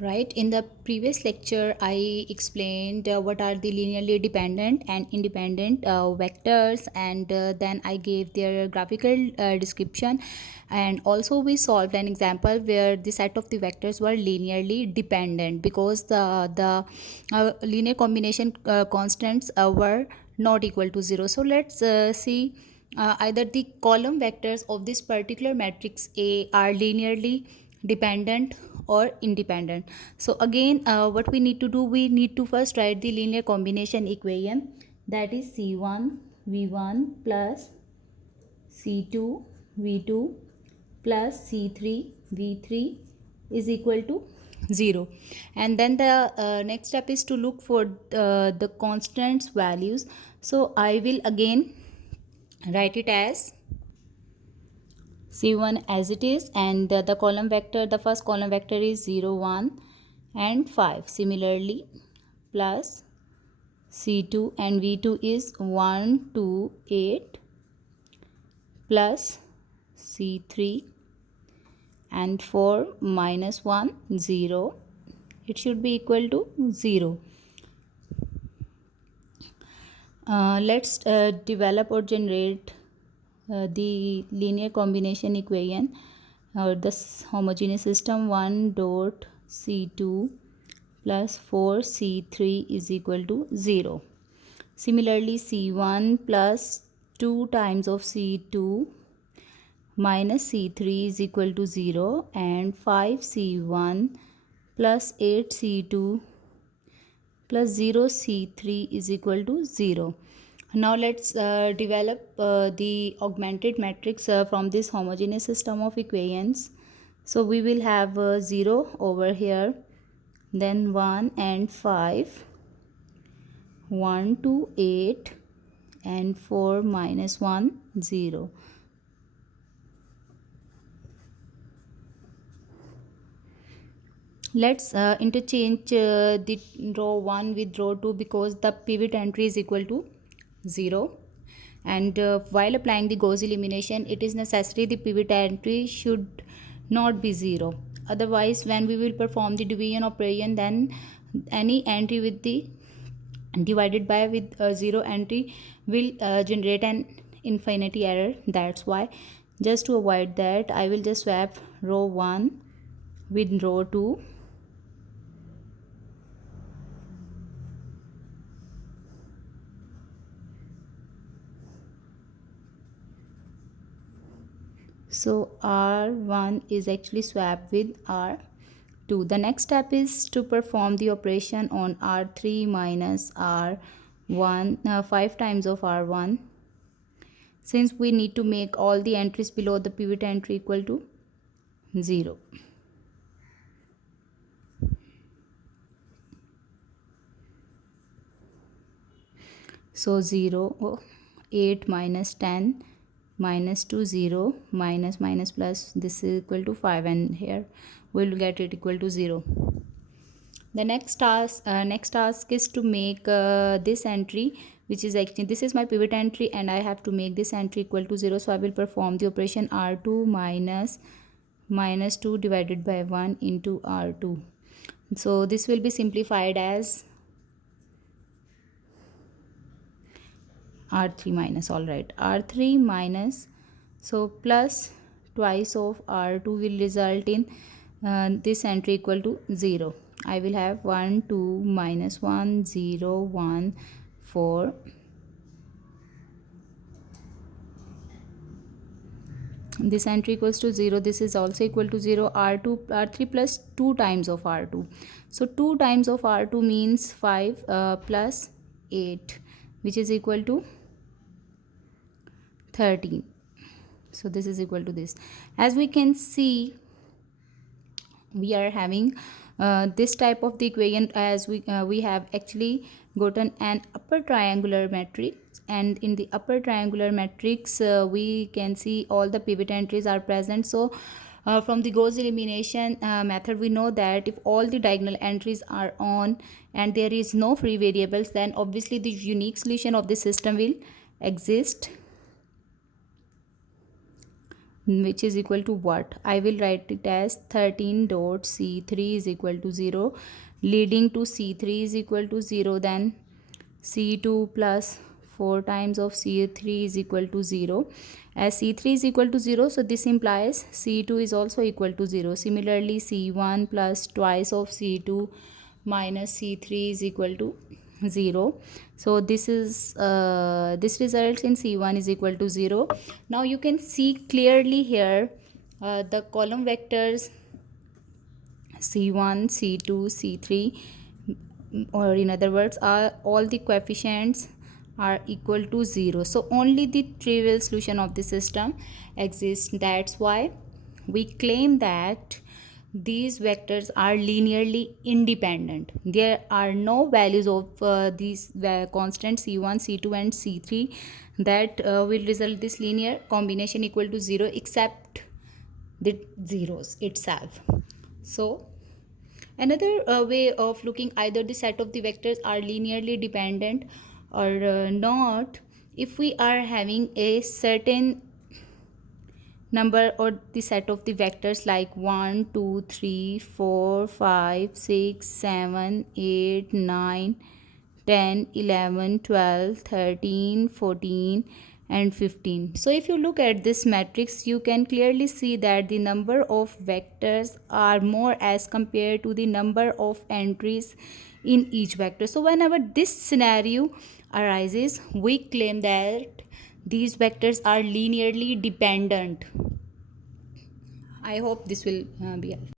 Right, in the previous lecture I explained what are the linearly dependent and independent vectors, and then I gave their graphical description, and also we solved an example where the set of the vectors were linearly dependent because the linear combination constants were not equal to 0. So let's see either the column vectors of this particular matrix A are linearly dependent or independent. So again, what we need to do, we need to first write the linear combination equation, that is C1 V1 plus C2 V2 plus C3 V3 is equal to 0. And then the next step is to look for the constants values. So I will again write it as C1 as it is, and the column vector, the first column vector is 0 1 and 5. Similarly, plus C2 and V2 is 1 2 8 plus C3 and 4 minus 1 0. It should be equal to 0. Let's develop or generate the linear combination equation or this homogeneous system. 1 dot C2 plus 4C3 is equal to 0. Similarly, C1 plus 2 times of C2 minus C3 is equal to 0, and 5C1 plus 8C2 plus 0C3 is equal to 0. Now let's develop the augmented matrix from this homogeneous system of equations. So we will have 0 over here, then 1 and 5, 1 to 8 and 4 minus 1 0. Let's interchange the row 1 with row 2 because the pivot entry is equal to 0, and while applying the Gauss elimination it is necessary the pivot entry should not be 0. Otherwise, when we will perform the division operation, then any entry with the divided by with 0 entry will generate an infinity error. That's why, just to avoid that, I will just swap row 1 with row 2. So R1 is actually swapped with R2. The next step is to perform the operation on R3 minus R1, 5 times of R1, since we need to make all the entries below the pivot entry equal to 0. So 0, 8 minus 10 minus 2 0 minus minus plus, this is equal to 5, and here we'll get it equal to 0. The next task is to make this entry, which is actually, this is my pivot entry and I have to make this entry equal to 0. So I will perform the operation R2 minus 2 divided by 1 into R2. So this will be simplified as R3 minus, all right, R3 minus, so plus twice of R2 will result in this entry equal to 0. I will have 1 2 minus 1 0 1 4. This entry equals to 0. This is also equal to 0. R2 R3 plus 2 times of R2. So 2 times of R2 means 5 plus 8, which is equal to 13. So this is equal to this. As we can see, we are having this type of the equation, as we have actually gotten an upper triangular matrix, and in the upper triangular matrix we can see all the pivot entries are present. So from the Gauss elimination method, we know that if all the diagonal entries are on and there is no free variables, then obviously the unique solution of the system will exist. which is equal to what? I will write it as 13 dot C3 is equal to 0, leading to C3 is equal to 0, then C2 plus 4 times of C3 is equal to 0. As C3 is equal to 0, so this implies C2 is also equal to 0. Similarly, C1 plus twice of C2 minus C3 is equal to 0. So this results in C1 is equal to 0. Now you can see clearly here the column vectors C1, C2, C3, or in other words, all the coefficients are equal to 0. So only the trivial solution of the system exists. That's why we claim that these vectors are linearly independent. There are no values of these constant C1, C2 and C3 that will result this linear combination equal to 0 except the zeros itself. So another way of looking either the set of the vectors are linearly dependent or not, if we are having a certain number or the set of the vectors like 1 2 3 4 5 6 7 8 9 10 11 12 13 14 and 15. So if you look at this matrix, you can clearly see that the number of vectors are more as compared to the number of entries in each vector. So whenever this scenario arises, we claim that these vectors are linearly dependent. I hope this will be helpful.